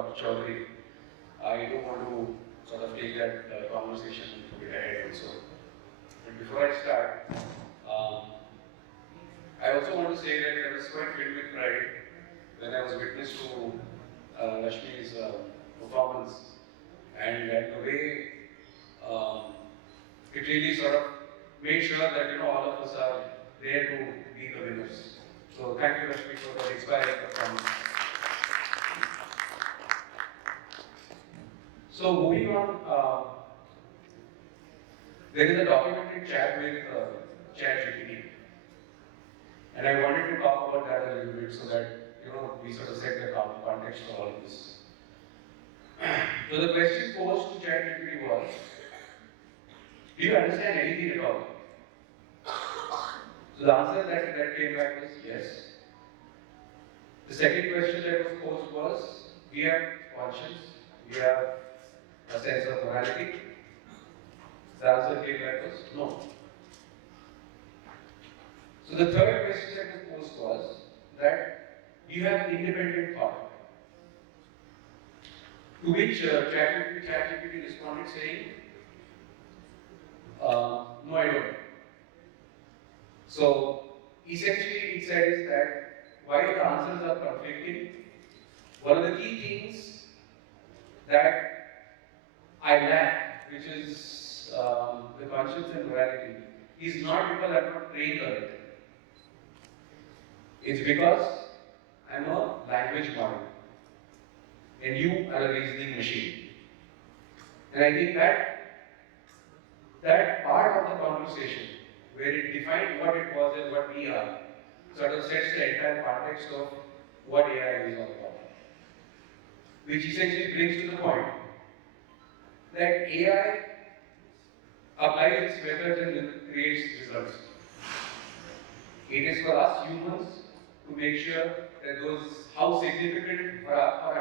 Dr. Chaudhary. I don't want to sort of take that conversation a bit ahead also. But before I start, I also want to say that I was quite filled with pride when I was witness to Rashmi's performance, and the way it really sort of made sure that all of us are there to be the winners. So thank you, Rashmi, for that inspiring performance. So moving on, there is a documented chat with ChatGPT, and I wanted to talk about that a little bit so that we sort of set the context for all of this. So the question posed to ChatGPT was, do you understand anything at all? So the answer that came back was yes. The second question that was posed was, we have conscience, we have a sense of morality. The answer came back was no. So the third question that was posed was that you have independent thought. To which ChatGPT responded saying, no, I don't. So essentially it says that while the answers are conflicting, one of the key things that I lack, which is the conscience and morality, is not because I'm not trained on it. It's because I'm a language model and you are a reasoning machine. And I think that part of the conversation where it defined what it was and what we are sort of sets the entire context of what AI is all about. Which essentially brings to the point that AI applies its methods and creates results. It is for us humans to make sure that how significant or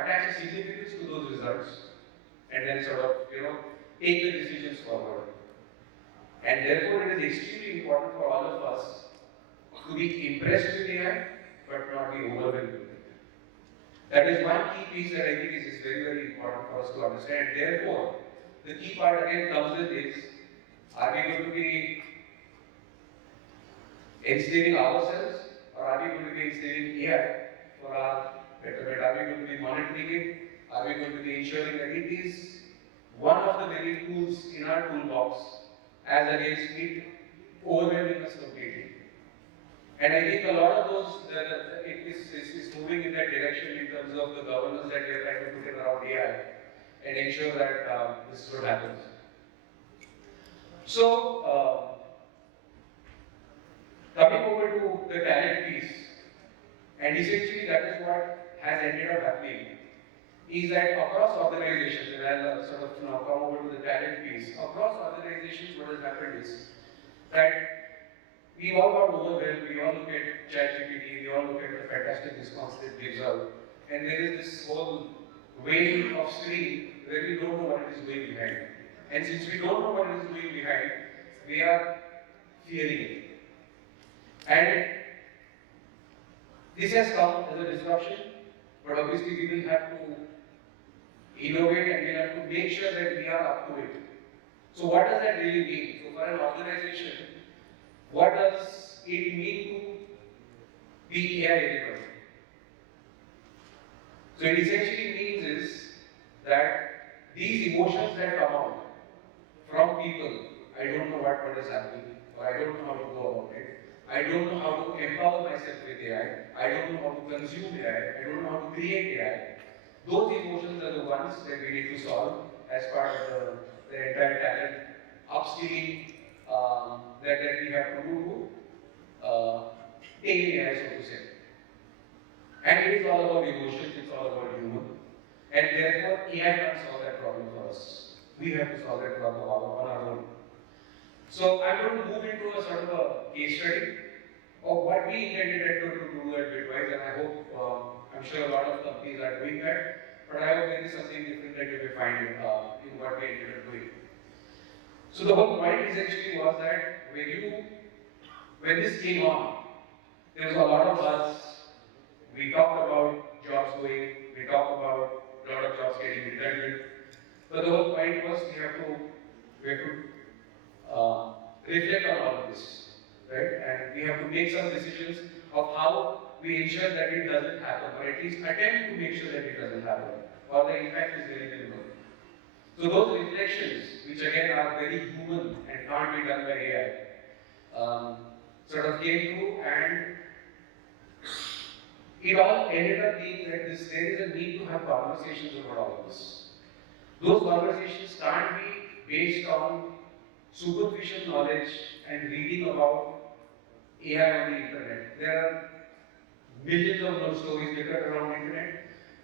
attach a significance to those results and then sort of take the decisions forward. And therefore it is extremely important for all of us to be impressed with AI but not be overwhelmed with it. That is one key piece that I think is very, very important for us to understand. Therefore, the key part again comes in is, are we going to be enslaving ourselves or are we going to be enslaving AI for our betterment? Are we going to be monitoring it? Are we going to be ensuring that it is one of the very tools in our toolbox as against it overwhelming us completely? And I think a lot of those, it is moving in that direction in terms of the governance that we are trying to put in around AI and ensure that this is what happens. So, coming over to the talent piece, and essentially that is what has ended up happening, is that across organizations, and I'll sort of now come over to the talent piece, across organizations what has happened is that we all got overwhelmed, we all look at ChatGPT, we all look at the fantastic response it gives out, and there is this whole wave of screen where we don't know what it is doing behind. And since we don't know what it is doing behind, we are fearing it. And this has come as a disruption, but obviously we will have to innovate and we have to make sure that we are up to it. So what does that really mean? So for an organization, what does it mean to be AI enabled? So it essentially means is that these emotions that come out from people, I don't know what is happening, or I don't know how to go about it, I don't know how to empower myself with AI, I don't know how to consume AI, I don't know how to create AI. Those emotions are the ones that we need to solve as part of the entire talent upskilling that we have to do to take AI, so to say. And it is all about emotions, it's all about human. And therefore, AI can't solve that problem for us. We have to solve that problem on our own. So I'm going to move into a sort of a case study of what we intended to do at Bitwise, and I hope, I'm sure a lot of companies are doing that, but I hope there is something different that you will find in what we ended up doing. So the whole point essentially was that when this came on, there was a lot of buzz. We talked about jobs going, we talked about a lot of But the whole point was we have to reflect on all of this, right? And we have to make some decisions of how we ensure that it doesn't happen, or at least attempt to make sure that it doesn't happen, or the impact is very minimal. So those reflections, which again are very human and can't be done by AI, sort of came through, and it all ended up being that there is a need to have conversations about all of this. Those conversations can't be based on superficial knowledge and reading about AI on the internet. There are millions of those stories littered around the internet,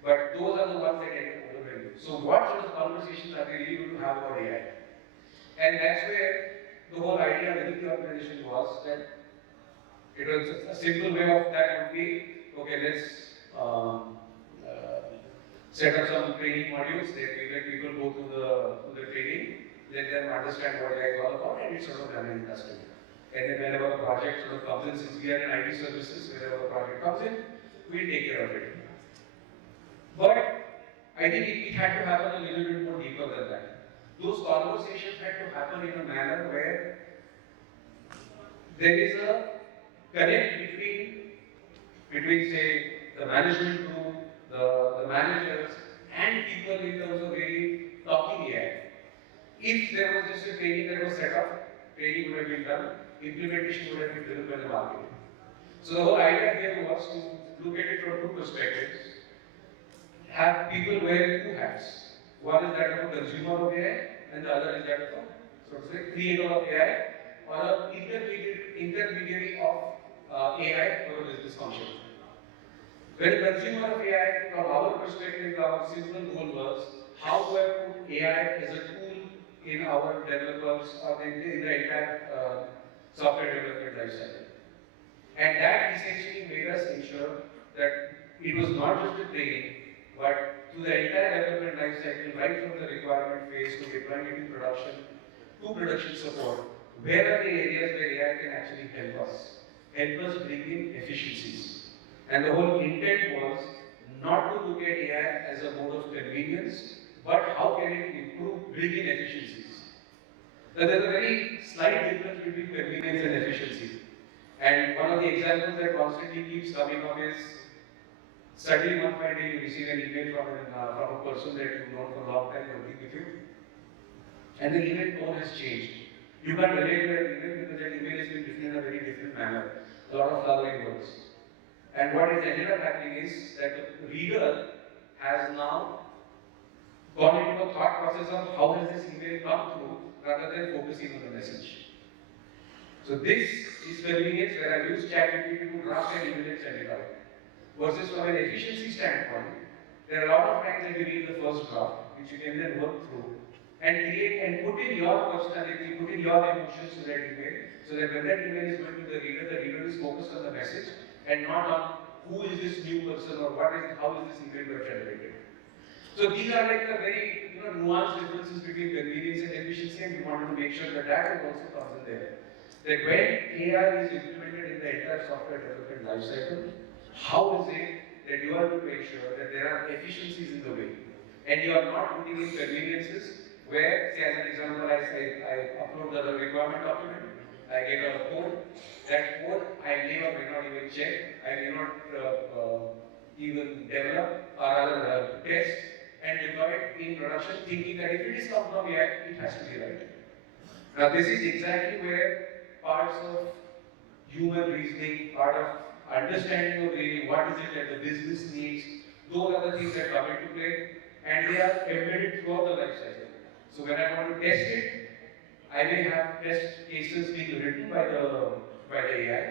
but those are the ones that get overwhelming. So what sort of conversations are we really going to have about AI? And that's where the whole idea within the organization was that it was a simple way of that would be, okay, let's set up some training modules that we let people go through the training, let them understand what AI is all about, and it's sort of done in industry. And then whenever a project sort of comes in, since we are in IT services, whenever a project comes in, we'll take care of it. But I think it had to happen a little bit more deeper than that. Those conversations had to happen in a manner where there is a connect between say the management group, the managers, and people in terms of really talking AI. If there was just a training that was set up, training would have been done, implementation would have been driven by the market. So the whole idea here was to look at it from two perspectives. Have people wear two hats. One is that of a consumer of AI, and the other is that of a, so to say, creator of AI, or an intermediary of AI for a business function. When a consumer of AI, from our perspective, our simple goal was how do I put AI as a tool in our developers or in the entire software development lifecycle. And that essentially made us ensure that it was not just a training, but to the entire development lifecycle, right from the requirement phase to deploying it in production, to production support, where are the areas where AI can actually help us bring in efficiencies. And the whole intent was not to look at AI as a mode of convenience, but how can it improve, bring in efficiencies. Now, there's a very slight difference between convenience and efficiency. And one of the examples that constantly keeps coming up is, suddenly one fine day you receive an email from a person that you've known for a long time working with you, and the email tone has changed. You can't relate to that email because that email has been written in a very different manner, a lot of flowery words. And what is ended up happening is that the reader has now gone into a thought process of how has this email come through rather than focusing on the message. So this is convenience where I use ChatGPT to draft an email and send it out. Versus from an efficiency standpoint, there are a lot of times that you read the first draft, which you can then work through and create and put in your personality, put in your emotions to that email, so that when that email is going to the reader is focused on the message and not on who is this new person or how is this email generated. So these are like the very nuanced differences between convenience and efficiency, and we wanted to make sure that that also comes in there. That when AI is implemented in the entire software development lifecycle, how is it that you are going to ensure that there are efficiencies in the way, and you are not putting in conveniences where, say as an example, I upload the requirement document, I get a code, that code I may or may not even check, I may not even develop or rather test and deploy it in production, thinking that if it is come from AI, it has to be right. Now this is exactly where parts of human reasoning, part of understanding of really what is it that the business needs, those are the things that come into play, and they are embedded throughout the life cycle. So when I want to test it, I may have test cases being written by the AI,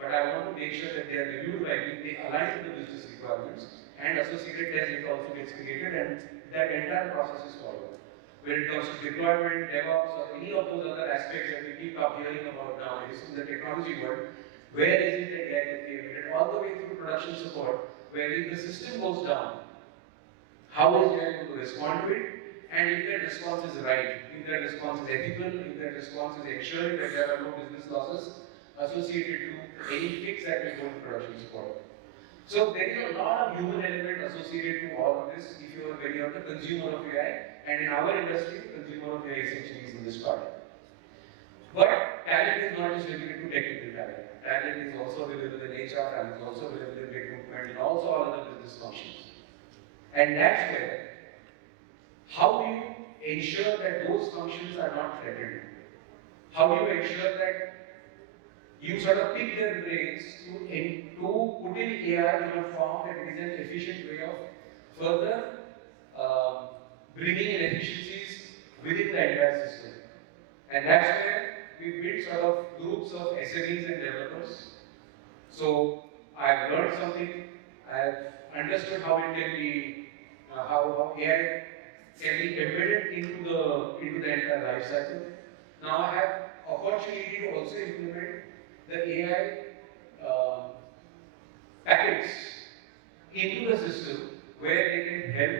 but I want to make sure that they are reviewed by me, they align with the business requirements, and associated test data also gets created, and that entire process is followed. When it comes to deployment, DevOps, or any of those other aspects that we keep up hearing about nowadays in the technology world, where is it that AI can be embedded? All the way through production support, where if the system goes down, how is AI going to respond to it? And if that response is right, if that response is ethical, if that response is ensuring that there are no business losses associated to any fix that will go into production support. So there is a lot of human element associated to all of this if you are when you are the consumer of AI, and in our industry, the consumer of AI essentially is in this part. But talent is not just limited to technical talent. Talent is also available in HR, talent is also available in recruitment, and also all other business functions. And that's where, how do you ensure that those functions are not threatened? How do you ensure that you sort of pick their brains to put in AI in a form that is an efficient way of further um, bringing in efficiencies within the entire system? And that's where we build sort of groups of SMEs and developers. So I've learned something, I've understood how it can be, how AI can be embedded into the entire life cycle. Now I have opportunity to also implement the AI packets into the system where they can help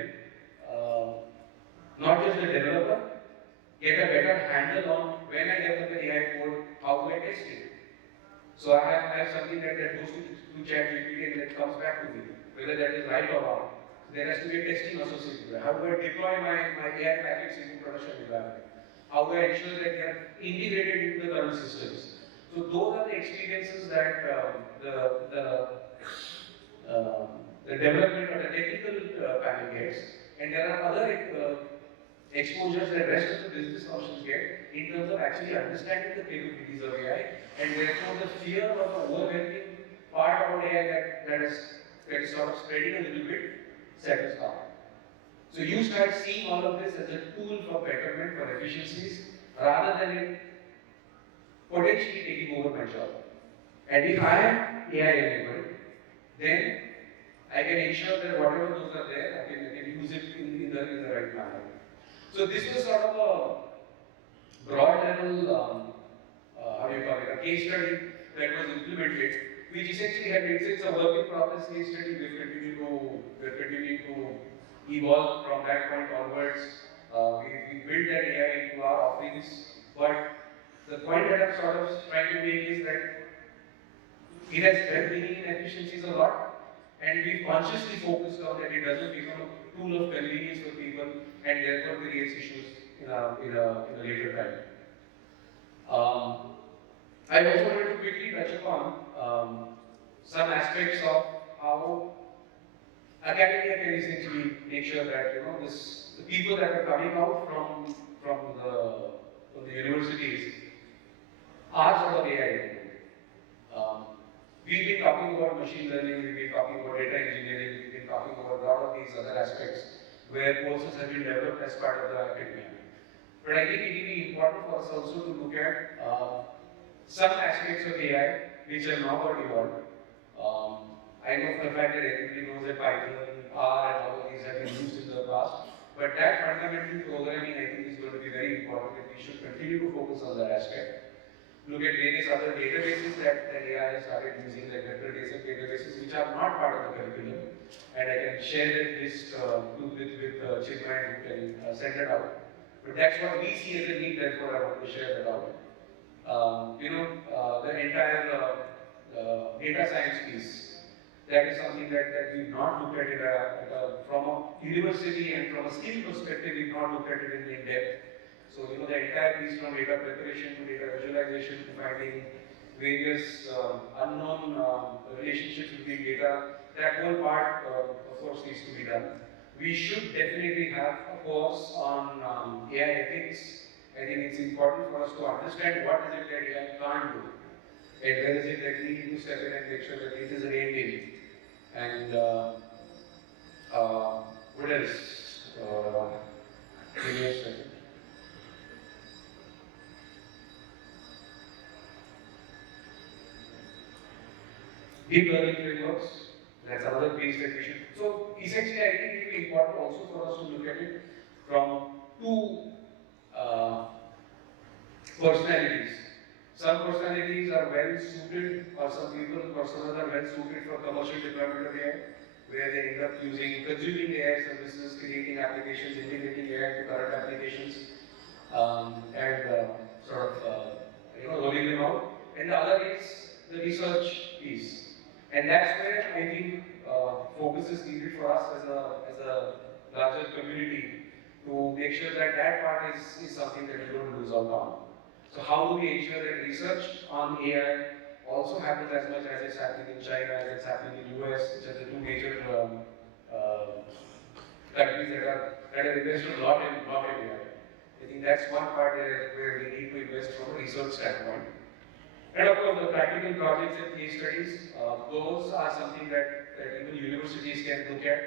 not just the developer get a better handle on when I develop an AI code, how do I test it? So I have something that goes to ChatGPT and that comes back to me, whether that is right or wrong. There has to be a testing associated with it. How do I deploy my AI packets into production environment? How do I ensure that they are integrated into the current systems? So those are the experiences that the development or the technical panel gets, and there are other exposures that rest of the business functions get in terms of actually understanding the capabilities of AI, and therefore the fear of the overwhelming part about AI that is sort of spreading a little bit settles down. So you start seeing all of this as a tool for betterment, for efficiencies, rather than it potentially taking over my job. And if I am AI enabled, then I can ensure that whatever those are there, I can use it in the right manner. So this was sort of a broad level, how do you call it, a case study that was implemented, which essentially had it's a work in progress case study. We're continuing to evolve from that point onwards. We built that AI into our offerings, but the point that I'm sort of trying to make is that it has helped bringing in efficiencies a lot, and we've consciously focused on that it doesn't become a tool of convenience for people and therefore creates issues in a later time. I also wanted to quickly touch upon some aspects of how academia can essentially make sure that the people that are coming out from the universities are sort of AI. Um, we've been talking about machine learning, we've been talking about data engineering, we've been talking about a lot of these other aspects where courses have been developed as part of the academia. But I think it will be important for us also to look at some aspects of AI which have now got evolved. I know for the fact that everybody knows that Python, R, and all of these have been used in the past, but that fundamental programming I think is going to be very important, and we should continue to focus on that aspect. Look at various other databases that AI has started using, like vector databases, which are not part of the curriculum. And I can share that list with Chinmay, who can send it out. But that's what we see as a need, therefore I want to share that out. The entire data science piece. That is something that we've not looked at it from a university and from a skill perspective, we've not looked at it in depth. So, the entire piece from data preparation to data visualization to finding various unknown relationships between data, that whole part, of course, needs to be done. We should definitely have a course on AI ethics. I think it's important for us to understand what is it that AI can't do, and where is it that we need to step in and make sure that it is reined in. And what else? Give me a second. Deep learning frameworks, that's another piece that we should. So essentially, I think it will be important also for us to look at it from two personalities. Some personalities are well suited, or some personas are well suited for commercial deployment of AI, where they end up consuming AI services, creating applications, integrating AI to current applications, and rolling them out. And the other is the research piece. And that's where I think focus is needed for us as a larger community to make sure that that part is something that we don't lose out on. So how do we ensure that research on AI also happens as much as it's happening in China, as it's happening in US, which are the two major countries that have invested a lot in AI. I think that's one part where we need to invest from a research standpoint. And of course, the practical projects and case studies, those are something that even universities can look at.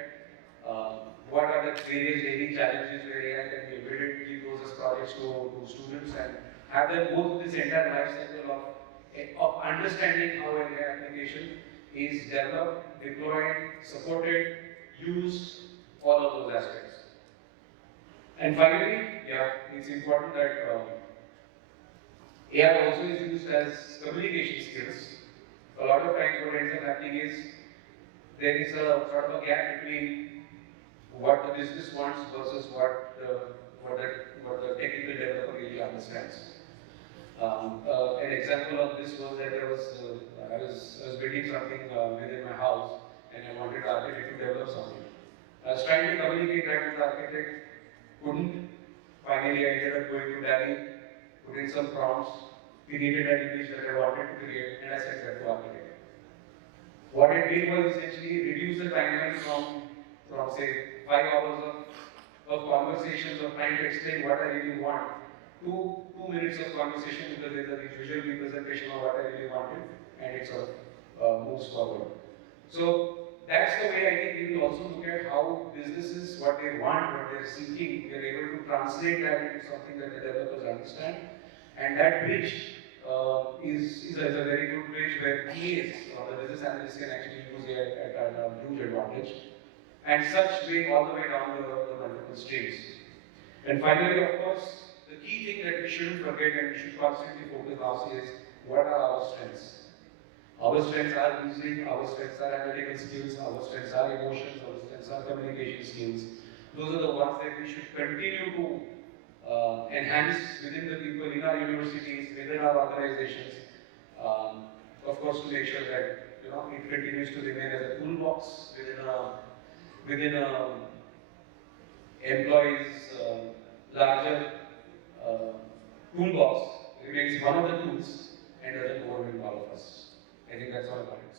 What are the various daily challenges where AI can be embedded, give those as projects to students and have them go through this entire life cycle of understanding how an AI application is developed, deployed, supported, used, all of those aspects. And finally, yeah, it's important that AI also is used as communication skills. A lot of times what ends up happening is there is a sort of a gap between what the business wants versus what the technical developer really understands. An example of this was that I was building something within my house and I wanted the architect to develop something. I was trying to communicate that with the architect, couldn't. Finally, I ended up going to Delhi, put in some prompts, created an image that I wanted to create, and I sent that to architect. What it did was essentially reduce the timeline from say 5 hours of conversations of trying to explain what I really want to 2 minutes of conversation because there's a visual representation of what I really wanted, and it sort of moves forward. So that's the way I think we will also look at how businesses, what they want, what they're seeking, we are able to translate that into something that the developers understand. And that bridge is a very good bridge where PAs, or the business analysts, can actually use it at a huge advantage. And such way all the way down the multiple streams. And finally, of course, the key thing that we shouldn't forget and we should constantly focus on is what are our strengths? Our strengths are reasoning, our strengths are analytical skills, our strengths are emotions, our strengths are communication skills. Those are the ones that we should continue to enhance within the people in our universities, within our organizations. Of course, to make sure that it continues to remain as a toolbox within a employees' larger toolbox remains one of the tools and doesn't overwhelm all of us. I think that's all about it.